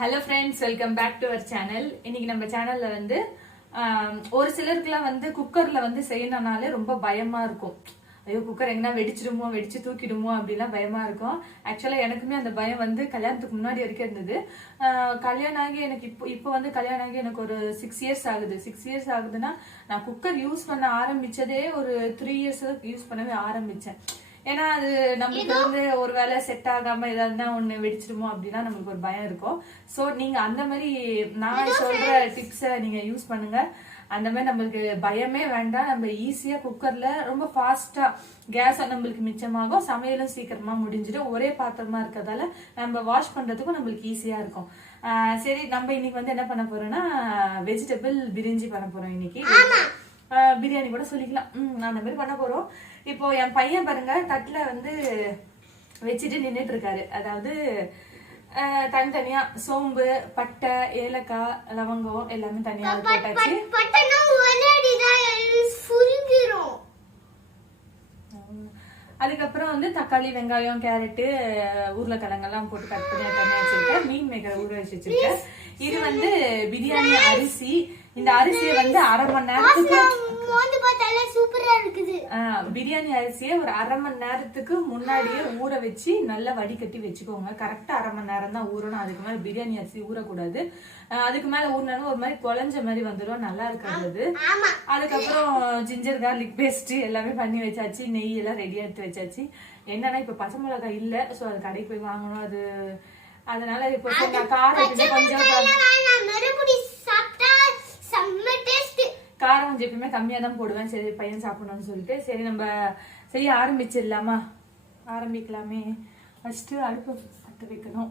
Hello friends, welcome back to our channel. இன்னைக்கு நம்ம சேனல்ல வந்து ஒரு சிலருக்குலாம் வந்து குக்கர்ல வந்து செய்யணும்னாலே ரொம்ப பயமா இருக்கும். ஐயோ குக்கர் எங்கன்னா வெடிச்சிடுமோ, வெடிச்சு தூக்கிடுமோ அப்படிலாம் பயமா இருக்கும். ஆக்சுவலா எனக்குமே அந்த பயம் வந்து கல்யாணத்துக்கு முன்னாடி வரைக்கும் இருந்தது. கல்யாணம் ஆகி எனக்கு இப்போ வந்து கல்யாணம் ஆகி எனக்கு ஒரு 6 இயர்ஸ் ஆகுது. 6 இயர்ஸ் ஆகுதுன்னா நான் குக்கர் யூஸ் பண்ண ஆரம்பிச்சதே ஒரு 3 இயர்ஸ் யூஸ் பண்ணவே ஆரம்பிச்சேன். ஏன்னா அது நம்மளுக்கு வந்து ஒரு வேலை செட் ஆகாம ஏதாவது ஒண்ணு வெடிச்சிருமோ அப்படின்னா நம்மளுக்கு ஒரு பயம் இருக்கும். சோ நீங்க அந்த மாதிரி நான் சொல்ற டிப்ஸை நீங்க யூஸ் பண்ணுங்க. அந்த மாதிரி நம்மளுக்கு பயமே வேண்டாம். நம்ம ஈஸியா குக்கர்ல ரொம்ப ஃபாஸ்டா கேஸ் நம்மளுக்கு மிச்சமாகும், சமையலும் சீக்கிரமா முடிஞ்சிடும். ஒரே பாத்திரமா இருக்கிறதால நம்ம வாஷ் பண்றதுக்கும் நம்மளுக்கு ஈஸியா இருக்கும். சரி, நம்ம இன்னைக்கு வந்து என்ன பண்ண போறோம்னா வெஜிடபிள் பிரிஞ்சி பண்ண போறோம். இன்னைக்கு பிரியாணி கூட சொல்லிக்கலாம். அந்த மாதிரி பண்ண போறோம். இப்போ என் பையன் பாருங்க தட்டுல வந்து வச்சுட்டு நின்றுட்டு இருக்காரு. அதாவது தனித்தனியா சோம்பு, பட்டை, ஏலக்காய், லவங்கம் எல்லாமே தனியா போட்டாச்சு. அதுக்கப்புறம் வந்து தக்காளி, வெங்காயம், கேரட்டு, உருளைக்கிழங்கெல்லாம் போட்டு கட் பண்ணி தனியா வச்சிருக்கேன். மீன் மேக்கரை ஊற வச்சு வச்சிருக்கேன். இது வந்து பிரியாணி அரிசி. இந்த அரிசியை வந்து அரை மணி நேரத்துக்கு பிரியாணி அரிசியை ஒரு அரை மணி நேரத்துக்கு முன்னாடியே ஊற வச்சு நல்லா வடிகட்டி வச்சுக்கோங்க. கரெக்டா அரை மணி நேரம் தான் ஊறணும். அதுக்கு மேல பிரியாணி அரிசி ஊறக்கூடாது. அதுக்கு மேல ஊறினாலும் ஒரு மாதிரி குழஞ்ச மாதிரி வந்துடும், நல்லா இருக்காது. அதுக்கப்புறம் ஜிஞ்சர் கார்லிக் பேஸ்ட் எல்லாமே பண்ணி வச்சாச்சு. நெய் எல்லாம் ரெடியா எடுத்து வச்சாச்சு. என்னன்னா இப்ப பச்சை மிளகாய் இல்ல, சோ அது கடைக்கு போய் வாங்கணும். அதனால இப்போ காரம் கொஞ்சம் எப்பயுமே கம்மியா தான் போடுவேன். சரி பையன் சாப்பிடணும்னு சொல்லிட்டு சரி நம்ம செய்ய ஆரம்பிச்சிடலாமா? ஆரம்பிக்கலாமே. ஃபர்ஸ்ட் அடுப்பு பற்ற வைக்கணும்.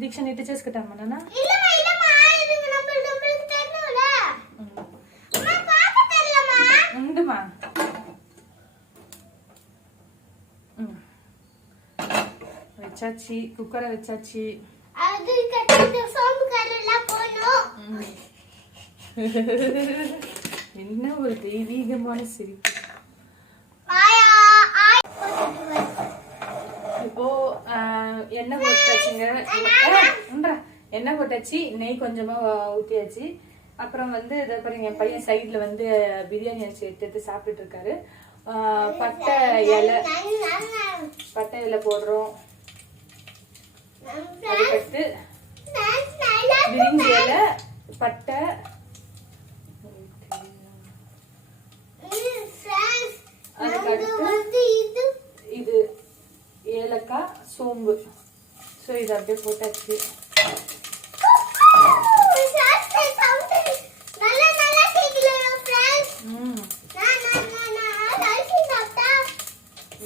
தீக்ஷா நீட்டு சேர்த்துக்கிட்டாமா? உண்டுமா? வச்சாச்சு, குக்கரை வச்சாச்சு. என்ன ஒரு தெய்வீகமான சிரிப்பு. இப்போ எண்ணெய் போட்டாச்சுங்க. எண்ணெய் போட்டாச்சு, நெய் கொஞ்சமா ஊத்தியாச்சு. அப்புறம் வந்து இதை பாருங்க, என் பையன் சைட்ல வந்து பிரியாணி அரிசி எடுத்து சாப்பிட்டுட்டு இருக்காரு. பட்டை இலை போடுறோம். அதுக்கடுத்து பிரிஞ்சி இலை, பட்டை, அதுக்கடுத்து இது ஏலக்காய், சோம்பு. ஸோ இது அப்படியே போட்டாச்சு.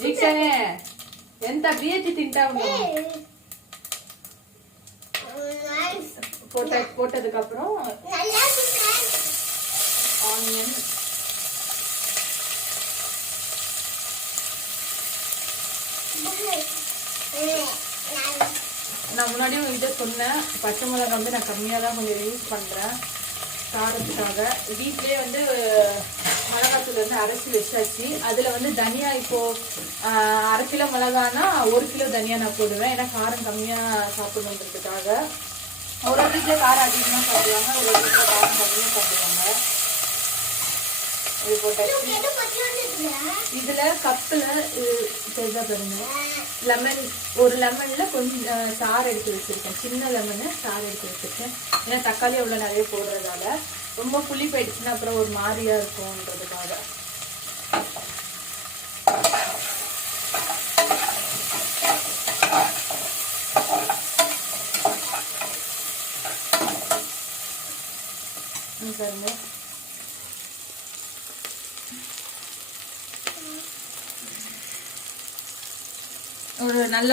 దీక్షనే ఎంత బియ్యచి తింటావు? போட்டதுக்கு அப்புறம் ஆனியன், நான் முன்னாடியும் இதை சொன்னேன், பச்சை மிளகாய் வந்து நான் கம்மியாக தான் கொஞ்சம் யூஸ் பண்ணுறேன் காரத்துக்காக. வீட்லேயே வந்து மிளகாத்தூள் வந்து அரைச்சி வச்சாச்சு. அதில் வந்து தனியா இப்போ 1/2 கிலோ மிளகானா 1 கிலோ தனியா நான் போடுவேன். ஏன்னா காரம் கம்மியாக சாப்பிடணுன்றதுக்காக. ஒரு வீட்டில் காரம் அதிகமாக சாப்பிடுவாங்க, ஒரு வீட்டில் காரம் கம்மியாக சாப்பிடுவாங்க. இது போட்டாச்சு. இதுல கப்பில் பெருசா பாருங்க லெமன், ஒரு லெமன்ல கொஞ்சம் சாறு எடுத்து வச்சிருக்கேன். சின்ன லெமனு சாறு எடுத்து வச்சிருக்கேன். ஏன்னா தக்காளி அவ்வளோ நிறைய போடுறதால ரொம்ப புளி போயிடுச்சுன்னா அப்புறம் ஒரு மாதிரியா இருக்கும்ன்றதுக்காக. பாருங்க, ஒரு நல்ல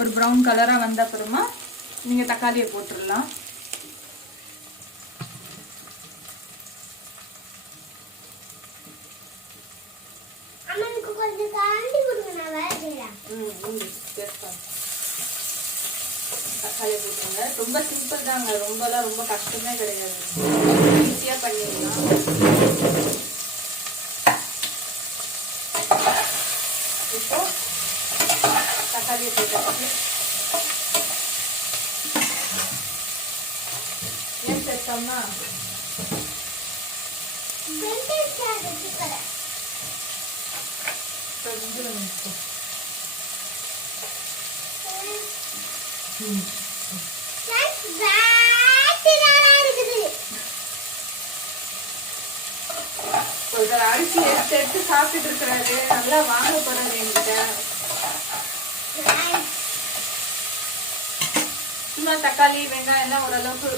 ஒரு ப்ரௌன் கலரா வந்த அப்புறமா நீங்க தக்காளியை போட்டுடலாம். தக்காளி போட்டுருங்க. ரொம்ப சிம்பிள் தாங்க, ரொம்ப கஷ்டமே கிடையாது, ஈஸியா பண்ணிடலாம். இப்போ தக்காளியை போட்டாச்சு. ஏன் சேர்த்தோம்னா அரிசி எடுத்து எடுத்து சாப்பிட்டு இருக்கிறாரு. நல்லா வாங்க போறாரு என்கிட்ட. சும்மா தக்காளி வெங்காயம் எல்லாம் ஓரளவுக்கு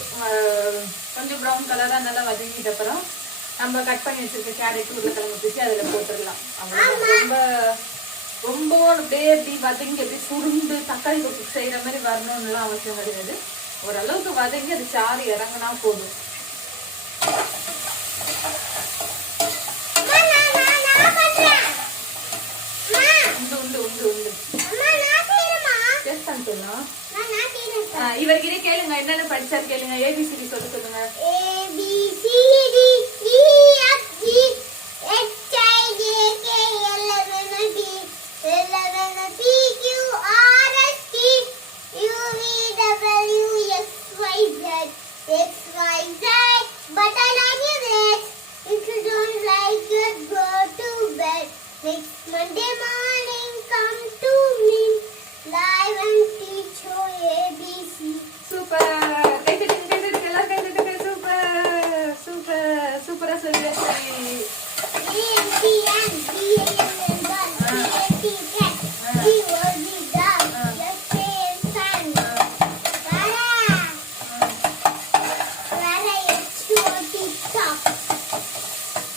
கொஞ்சம் ப்ரௌன் கலரா நல்லா வதங்கிட்ட அப்புறம் நம்ம கட் பண்ணி வச்சிருக்க கேரட் உருளைக்கிழங்கு பிடிச்சி அதுல போட்டுடலாம். ரொம்ப ரொம்ப அப்படியே அப்படி வதங்கி அப்படி சுருண்டு தக்காளி தொக்கு செய்யற மாதிரி வரணும்னு அவசியம் கிடையாது. ஓரளவுக்கு வதங்கி அது சாறு இறங்கினா போதும். இவர்கிட்ட கேளுங்க, என்னென்ன படிச்சாரு கேளுங்க. ஏபிசிடி சொல்லி சொல்லுங்க. Monday morning come to me live and teach you ABC. Super. Super சொல்லியாச்சு.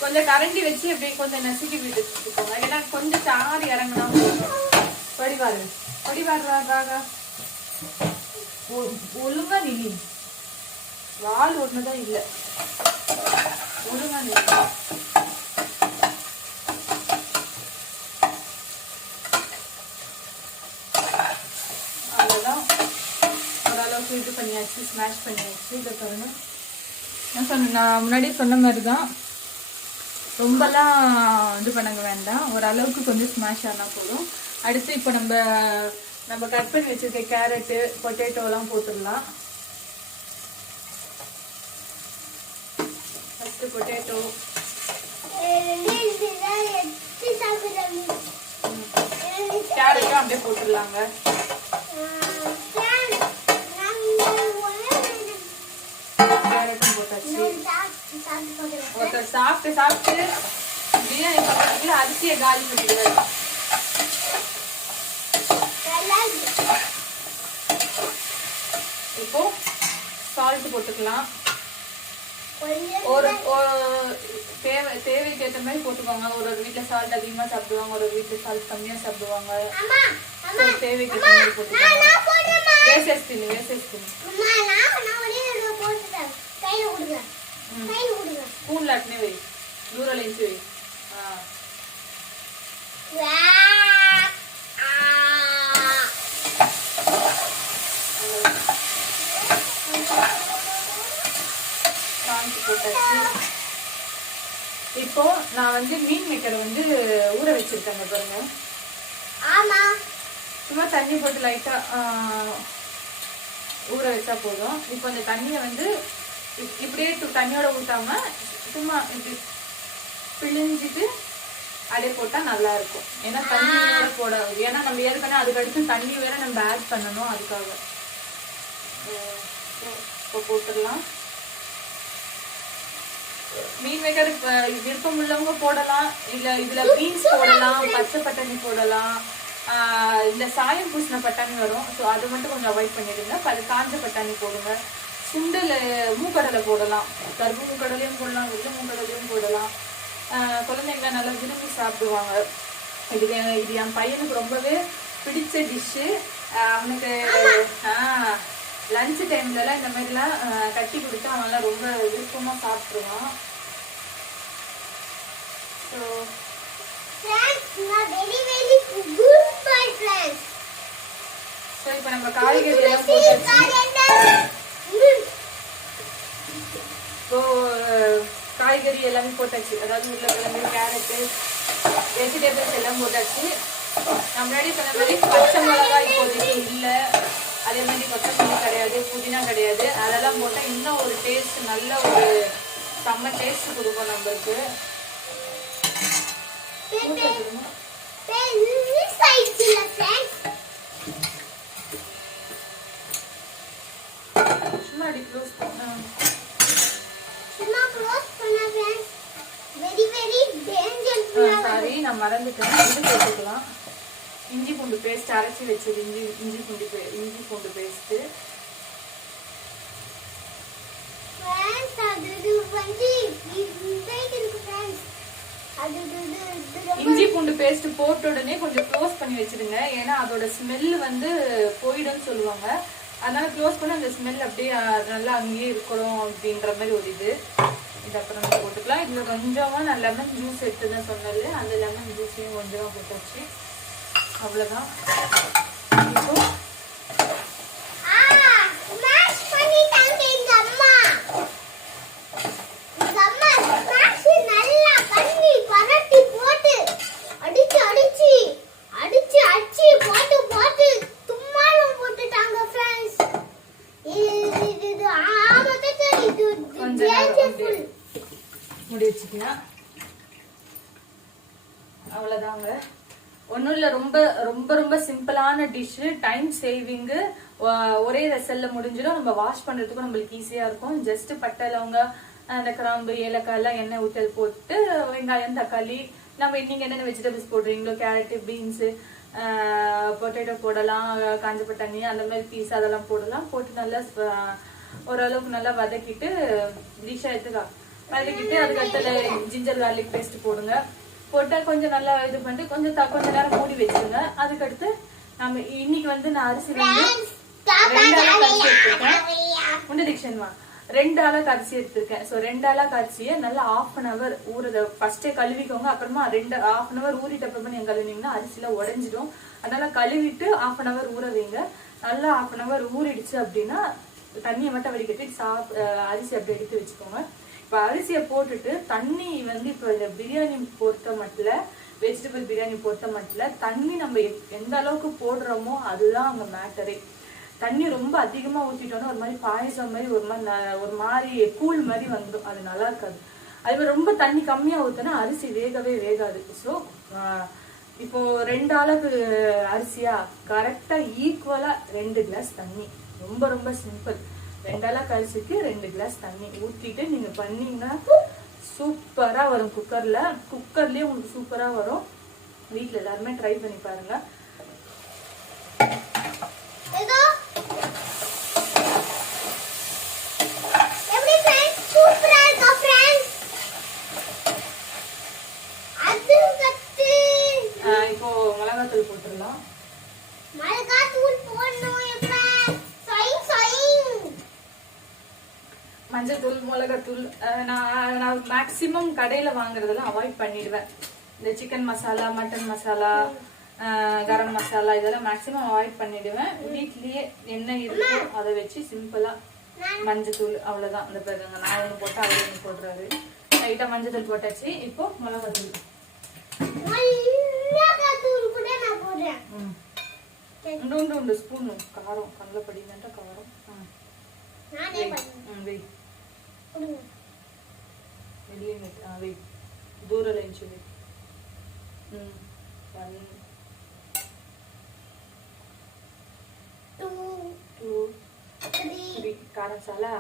கொஞ்சம் கரண்டி வச்சு அப்படியே கொஞ்சம் நசுக்கி விட்டுக்கோங்க. ஏன்னா கொஞ்சம் சாறு இறங்கினா படிவாரு ஒழுங்கா நில்லி வால் ஒண்ணுதான் இல்ல. ஒழுங்கா நில்லி. அவ்வளவுதான். ஓரளவுக்கு இது பண்ணியாச்சு, ஸ்மாஷ் பண்ணியாச்சு. இதை பாருங்க, நான் முன்னாடி சொன்ன மாதிரிதான் ரொம்பலாம் இது பண்ணங்க வேண்டாம். ஓரளவுக்கு கொஞ்சம் ஸ்மாஷ் ஆனா போதும். அடுத்து இப்போ நம்ம கட் பண்ணி வச்சிருக்க கேரட்டு பொட்டேட்டோ எல்லாம் போட்டுடலாம். ஃபர்ஸ்ட் பொட்டேட்டோ கேரட்டும் அப்படியே போட்டுடலாங்க. கேரட்டும் போட்டாச்சு. ஒருத்தர் சாப்பிட்டு பிரியாணி பக்கத்துல அரிசியை காலி பண்ணிடுவாரு. இப்போ சால்ட் போட்டுக்கலாம். ஒரு தேவைக்கு ஏற்ற மாதிரி போட்டுக்கோங்க. ஒரு வீட்டுல சால்ட் அதிகமா சாப்பிடுவாங்க, ஒரு வீட்டுல சால்ட் கம்மியா சாப்பிடுவாங்க. தேவைக்கு ஏற்ற மாதிரி போட்டுக்கோங்க. ஸ்பூன்ல அட்னே வை, தூரம் லென்ஸ் வை. இப்போ நான் மீன் மேக்கரை ஊற வச்சிருக்கேங்க பாருங்க. ஆமா, சும்மா தண்ணி போட்டு லைட்டா ஊற வச்சா போதும். இப்போ அந்த தண்ணியை இப்படியே தண்ணியோட ஊத்தாம சும்மா இப்படி பிழிஞ்சிட்டு அப்படியே போட்டா நல்லா இருக்கும். ஏன்னா தண்ணியோட போடாது. ஏன்னா நம்ம ஏற்கனவே அதுக்கு அடுத்து தண்ணி வேற நம்ம ஆட் பண்ணணும். அதுக்காக இப்போ போட்டுடலாம். மீன் மேக்கர் விருப்பம் உள்ளவங்க போடலாம், இல்ல இதுல பீன்ஸ் போடலாம், பச்சை பட்டாணி போடலாம், இந்த சாயம் பூசின பட்டாணி வரும். ஸோ அது மட்டும் கொஞ்சம் அவாய்ட் பண்ணிடுங்க. காஞ்ச பட்டாணி போடுங்க. சுண்டல் மூக்கடலை போடலாம், கருப்பு மூக்கடலையும் போடலாம், வெள்ளை மூக்கடலையும் போடலாம். குழந்தைங்க நல்லா விரும்பி சாப்பிடுவாங்க. இது என் பையனுக்கு ரொம்பவே பிடிச்ச டிஷ்ஷு. அவனுக்கு லஞ்ச் டைம்லலாம் இந்த மாதிரிலாம் கட்டி கொடுத்தா அவன்லாம் ரொம்ப விருப்பமாக சாப்பிட்ருவான். ஸோ இப்போ நம்ம காய்கறி எல்லாம் போட்டாச்சு. இப்போ காய்கறி எல்லாமே போட்டாச்சு. அதாவது உருளைக்கிழங்கு, கேரட்டு, வெஜிடபிள்ஸ் எல்லாம் போட்டாச்சு. நான் முன்னாடி சொன்ன மாதிரி பச்சை மிளகா இப்போதைக்கு இல்லை, அதே மாதிரி கொத்தமல்லி கிடையாது, புதினா கிடையாது. அதெல்லாம் போட்டால் இன்னும் ஒரு டேஸ்ட், நல்ல ஒரு செம்ம டேஸ்ட் கொடுக்கும் நம்மளுக்கு. சும்மா அடி க்ளோஸ் பண்ண சாரி, நான் மறந்துட்டேன். இது போட்டுக்கலாம். இஞ்சி பூண்டு பேஸ்ட் அரைச்சி வச்சது, இஞ்சி பூண்டு பேஸ்ட். இஞ்சி பூண்டு பேஸ்ட் போட்ட உடனே கொஞ்சம் க்ளோஸ் பண்ணி வச்சிருங்க, ஏன்னா அதோட ஸ்மெல் வந்து போயிடும்னு சொல்லுவாங்க. அதனால க்ளோஸ் பண்ண அந்த ஸ்மெல் அப்படியே நல்லா அங்கேயே இருக்கணும் அப்படின்ற மாதிரி ஒரு இது. இது அப்புறம் நம்ம போட்டுக்கலாம். இதுல கொஞ்சமா நான் லெமன் ஜூஸ் எடுத்துதான் சொன்னது, அந்த லெமன் ஜூஸையும் கொஞ்சமா போட்டாச்சு. அவ்வளவுதான். இப்போ முடி வச்சுக்கலாம். அவ்வளவுதாங்க. ஒன்றும் இல்லை, ரொம்ப ரொம்ப ரொம்ப சிம்பிளான டிஷ்ஷு, டைம் சேவிங்கு, ஒரே வெசல்ல முடிஞ்சிடும். நம்ம வாஷ் பண்றதுக்கும் நம்மளுக்கு ஈஸியா இருக்கும். ஜஸ்ட் பட்டை லவங்க அந்த கிராம்பு ஏலக்காய் எல்லாம் எண்ணெய் ஊற்றல் போட்டு, வெங்காயம் தக்காளி, நம்ம நீங்க என்னென்ன வெஜிடபிள்ஸ் போடுறீங்களோ, கேரட் பீன்ஸு பொட்டேட்டோ போடலாம், காஞ்ச பட்டாணி அந்த மாதிரி பீஸ் அதெல்லாம் போடலாம். போட்டு நல்லா ஓரளவுக்கு நல்லா வதக்கிட்டு டிஷ்ஷா எடுத்துக்கலாம். வதக்கிட்டு அதுக்கடுத்து ஜிஞ்சர் கார்லிக் பேஸ்ட் போடுங்க. போட்டா கொஞ்சம் நல்லா இது பண்ணிட்டு கொஞ்ச நேரம் மூடி வச்சிருங்க. அதுக்கடுத்து நம்ம இன்னைக்கு வந்து நான் அரிசி வந்து 2 அளவுக்கு அரிசி எடுத்திருக்கேன். டிக்ஷன்மா 2 அளவுக்கு அரிசி எடுத்திருக்கேன். ஸோ 2 அளவுக்கு அரிசியை நல்லா 1/2 an hour ஊறுத ஃபர்ஸ்டே கழுவிக்கோங்க. அப்புறமா 1/2 an hour ஊறிட்ட அப்புறமா நீங்க கழுவினீங்கன்னா அரிசியில உடஞ்சிடும். அதனால கழுவிட்டு 1/2 an hour ஊற வைங்க. நல்லா 1/2 an hour ஊறிடுச்சு அப்படின்னா தண்ணியை மட்டும் வடிகட்டி அரிசி அப்படியே எடுத்து வச்சுக்கோங்க. இப்போ அரிசியை போட்டுட்டு தண்ணி வந்து இப்போ இந்த பிரியாணி பொறுத்த மட்டும், வெஜிடபிள் பிரியாணி பொறுத்த மட்டும் தண்ணி நம்ம எந்த அளவுக்கு போடுறோமோ அதுதான் அங்கே மேட்டரே. தண்ணி ரொம்ப அதிகமா ஊற்றிட்டோன்னா ஒரு மாதிரி பாயசம் மாதிரி ஒரு மாதிரி கூழ் மாதிரி வந்துடும், அது நல்லா இருக்காது. அதே மாதிரி ரொம்ப தண்ணி கம்மியா ஊற்றினா அரிசி வேகவே வேகாது. ஸோ இப்போ 2 அளவுக்கு அரிசியா கரெக்டா ஈக்குவலா 2 கிளாஸ் தண்ணி. ரொம்ப ரொம்ப சிம்பிள். 2 அளவுக்கு அரிசிக்கு 2 கிளாஸ் தண்ணி ஊற்றிட்டு நீங்க பண்ணீங்கன்னா சூப்பரா வரும். குக்கர்லயே உங்களுக்கு சூப்பரா வரும். வீட்டுல எல்லாருமே ட்ரை பண்ணி பாருங்க. இப்போ மிளகாத்தூள் போட்டுடலாம். மஞ்சள் தூள், மிளகாத்தூள் நான் மேக்சிமம் கடையில வாங்குறதெல்லாம் அவாய்ட் பண்ணிடுவேன். இந்த சிக்கன் மசாலா, மட்டன் மசாலா, கரம் மசாலா இதெல்லாம் மேக்சிமம் அவாய்ட் பண்ணிடுவேன். வீட்லயே என்ன இருக்கோ அதை வச்சு சிம்பிளா மஞ்சள் தூள் அவ்வளவுதான். அந்த பேருங்க நான் ஒண்ணு போட்டா அவரு ஒண்ணு போடுறாரு. லைட்டா மஞ்சள் தூள் போட்டாச்சு. இப்போ மிளகாத்தூள் உண்டு ஸ்பூன் காரம் கண்ணில் படிக்கிட்டா காரம். దూరలో ఎంచుది కారం చాలా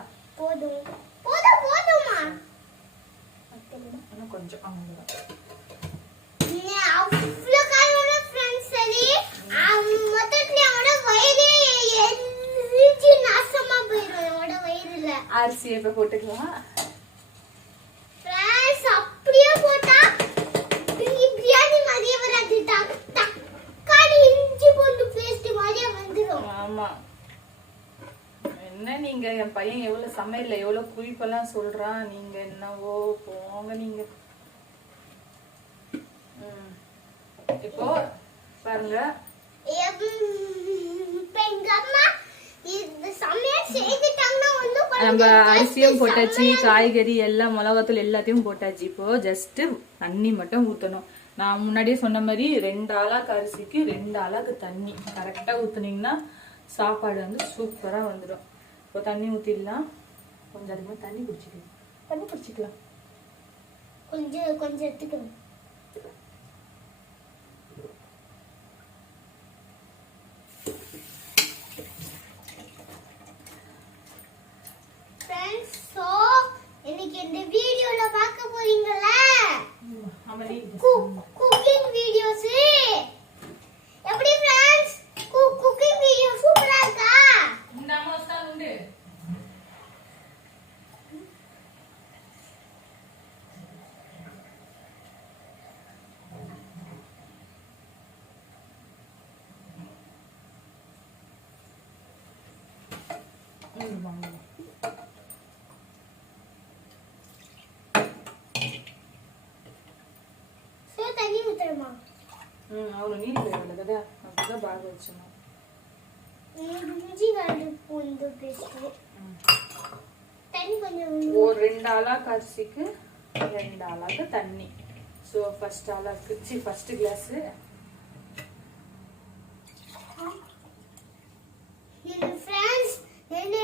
కొంచెం அரிசி எப்ப போட்டுக்கலாம். அப்படியே போட்டா பிரியாணி மாதிரியே வராது, தக்காளி இஞ்சி பூண்டு பேஸ்ட் மாதிரியே வந்துரும். ஆமா, என்ன நீங்க என் பையன் எவ்வளவு சமையல்ல எவ்வளவு குறிப்பெல்லாம் சொல்றான், நீங்க என்னவோ போங்க நீங்க. இப்போ பாருங்க, நம்ம அரிசியும் போட்டாச்சு, காய்கறி எல்லாம் மிளகாத்தூள் எல்லாத்தையும் போட்டாச்சு. இப்போ ஜஸ்ட் தண்ணி மட்டும் ஊற்றணும். நான் முன்னாடியே சொன்ன மாதிரி 2 ஆளாக்கு அரிசிக்கு 2 ஆளாக்கு தண்ணி கரெக்டா ஊத்துனீங்கன்னா சாப்பாடு வந்து சூப்பரா வந்துடும். இப்போ தண்ணி ஊத்திடலாம். கொஞ்சம் அதிகமாக தண்ணி குடிச்சிக்கலாம். கொஞ்சம் எடுத்துக்கணும். இன்னைக்கு இந்த வீடியோல பார்க்க போறீங்கல குக்கிங் வீடியோஸ் எப்படி फ्रेंड्स குக்கிங் வீடியோ சூப்பரா இருக்கா? இந்த அம்மாஸ்தா உண்டு. தண்ணி ஊத்துறமா? அவளோ நீர் போயிடல கதா. அப்படிதான் பாக வச்சணும். இஞ்சி வந்து பூண்டு பேஸ்ட். தண்ணி கொஞ்சம் ஒரு 2 ஆளாக்கு அரிசிக்கு 2 ஆளாக்கு தண்ணி. சோ ஃபர்ஸ்ட் ஆளாக்கு ஃபர்ஸ்ட் கிளாஸ். இது फ्रेंड्स என்ன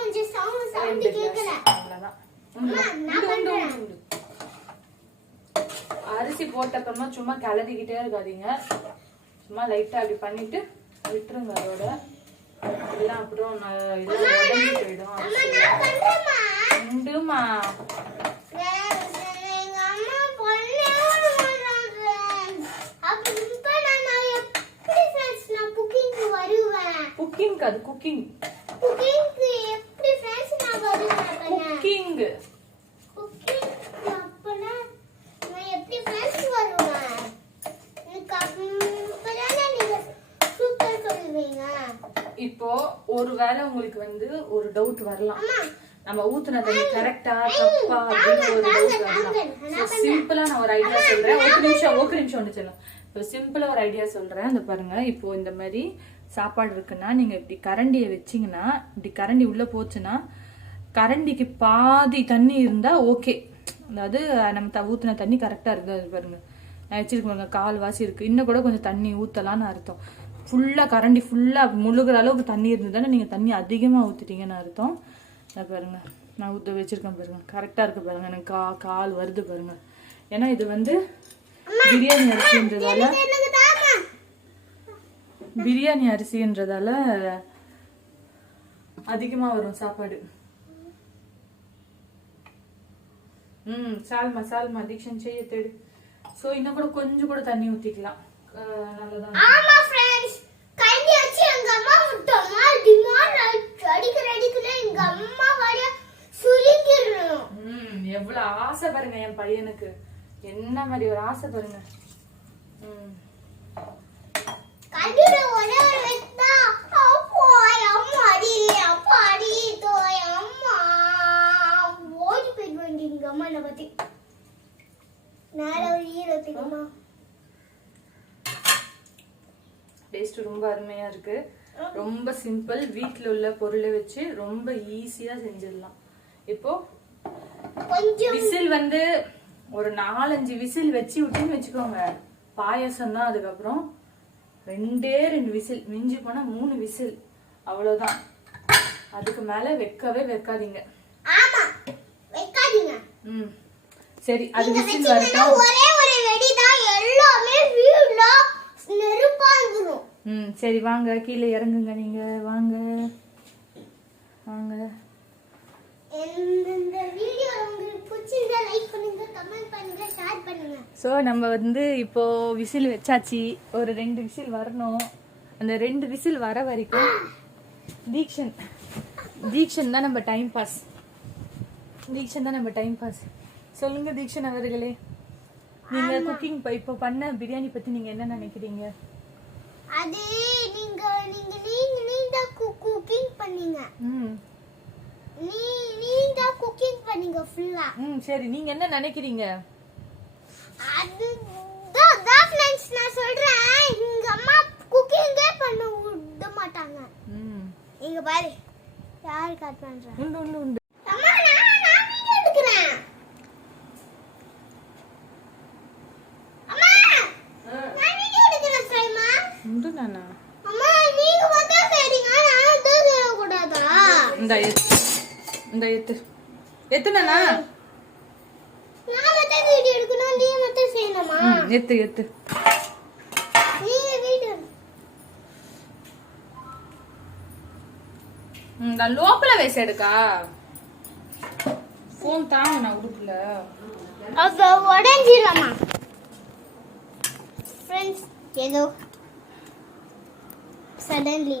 கொஞ்சம் சவுண்ட் கேக்கல. அவ்வளவுதான். அரிசி போட்டப்பறமா சும்மா கிளறிக்கிட்டே இருக்காதீங்க. சும்மா லைட்டா அப்படி பண்ணிட்டு விட்டுருங்க. அதோட எல்லாம் அப்புறம் உடஞ்சி போயிடும். உண்டுமா குக்கிங் அது குக்கிங் எப்படி फ्रेंड्स நான் வருவேன் குக்கிங் அப்பனா நான் எப்படி फ्रेंड्स வருவேன் எனக்கு அப்பதானே நீங்க சூப்பர் சொல்வீங்க. இப்போ ஒருவேளை உங்களுக்கு வந்து ஒரு டவுட் வரலாம். நம்ம ஊத்துன தண்ணி கரெக்டா தப்பா அப்படின்னு ஒரு டவுட் வரலாம். சிம்பிளா நான் ஒரு ஐடியா சொல்றேன். ஒரு நிமிஷம் ஒன்று சொல்லலாம். இப்போ சிம்பிளா ஒரு ஐடியா சொல்றேன். இந்த பாருங்க. இப்போ இந்த மாதிரி சாப்பாடு இருக்குன்னா நீங்க இப்படி கரண்டியை வச்சீங்கன்னா இப்படி கரண்டி உள்ள போச்சுன்னா கரண்டிக்கு பாதி தண்ணி இருந்தா ஓகே. அதாவது நம்ம ஊத்துன தண்ணி கரெக்டா இருக்கு. அது பாருங்க நான் வச்சிருக்க பாருங்க 1/4 வாசி இருக்கு. இன்னும் கூட கொஞ்சம் தண்ணி ஊத்தலாம்னு அர்த்தம். ஃபுல்லா கரண்டி ஃபுல்லா முழுகிற அளவுக்கு தண்ணி இருந்ததுன்னா நீங்க தண்ணி அதிகமா ஊத்திட்டீங்கன்னு அர்த்தம். பாருங்க நான் ஊத்த வச்சிருக்கேன் பாருங்க கரெக்டா இருக்கு பாருங்க. எனக்கு கால் வருது பாருங்க. ஏன்னா இது வந்து பிரியாணி அரிசின்றதால அதிகமா வரும் சாப்பாடு. சால்மா தீக்ஷன் செய்ய தேடு. சோ இன்னும் கூட கொஞ்சம் கூட தண்ணி ஊத்திக்கலாம். நல்லதான். ஆமா फ्रेंड्स கஞ்சி வச்சு எங்க அம்மா முட்டமா டிமான் அடிக்கற எங்க அம்மா வர சுருக்கிறோம். எவ்வளவு ஆசை பாருங்க என் பையனுக்கு. என்ன மாதிரி ஒரு ஆசை பாருங்க. கஞ்சில ஒரே ஒரு வெட்டா அப்போய் அம்மாடி அப்பாடி தோய் அம்மா ஓடி போய் வந்தீங்க அம்மா என்ன பத்தி நாளை ஒரு ஹீரோ தெரியுமா? டேஸ்ட் ரொம்ப அருமையா இருக்கு. ரொம்ப சிம்பிள். வீட்ல உள்ள பொருளை வச்சு ரொம்ப ஈஸியா செஞ்சிடலாம். இப்போ கொஞ்சம் விசில் வந்து ஒரு 4-5 விசில் வச்சு விட்டுன்னு வச்சுக்கோங்க. பாயசம் தான். அதுக்கப்புறம் 2 விசில் மிஞ்சி போனா 3 விசில் அவ்வளவுதான். அதுக்கு மேல வைக்காதீங்க. ஆமா வைக்காதீங்க. சரி அது விசில் வரட்டும். ஒரே ஒரு வெடி தான் எல்லாமே வீட்ல நெருப்பா இருக்கும். சரி வாங்க கீழே இறங்குங்க. நீங்க வாங்க. இந்த வீடியோ உங்களுக்கு பிடிச்சிருந்தா லைக் பண்ணுங்க, கமெண்ட் பண்ணுங்க, ஷேர் பண்ணுங்க. சோ நம்ம வந்து இப்போ விசில் வச்சாச்சு. ஒரு 2 விசில் வரணும். அந்த 2 விசில் வர வரைக்கும் தீக்ஷன் தான் நம்ம டைம் பாஸ். சொல்லுங்க தீக்ஷன் அவர்களே, நீங்க குக்கிங் இப்போ பண்ண பிரியாணி பத்தி நீங்க என்ன நினைக்கிறீங்க? அது நீங்க குக்கிங் பண்ணீங்க. நீங்க குக்கிங் பண்ணீங்க ஃபுல்லா. சரி நீங்க என்ன நினைக்கிறீங்க? அது தான் फ्रेंड्स நான் சொல்றேன். எங்க அம்மா குக்கிங்கே பண்ண விட மாட்டாங்க. இங்க பாரு யார் கட் பண்றா? உண்டு அம்மா நான் வீடியோ எடுக்கறேன். அம்மா இந்த எத்து எத்துனா நான் மட்டும் வீடியோ எடுக்கணும் நீ மட்டும் செய்யணுமா எத்து நீ வீடியோ நான் லோக்கல வயசு எடுக்கா போன் தாங்க நான் உடுப்புல அப்ப உடைஞ்சிரமா ஃப்ரெண்ட்ஸ் ஏதோ suddenly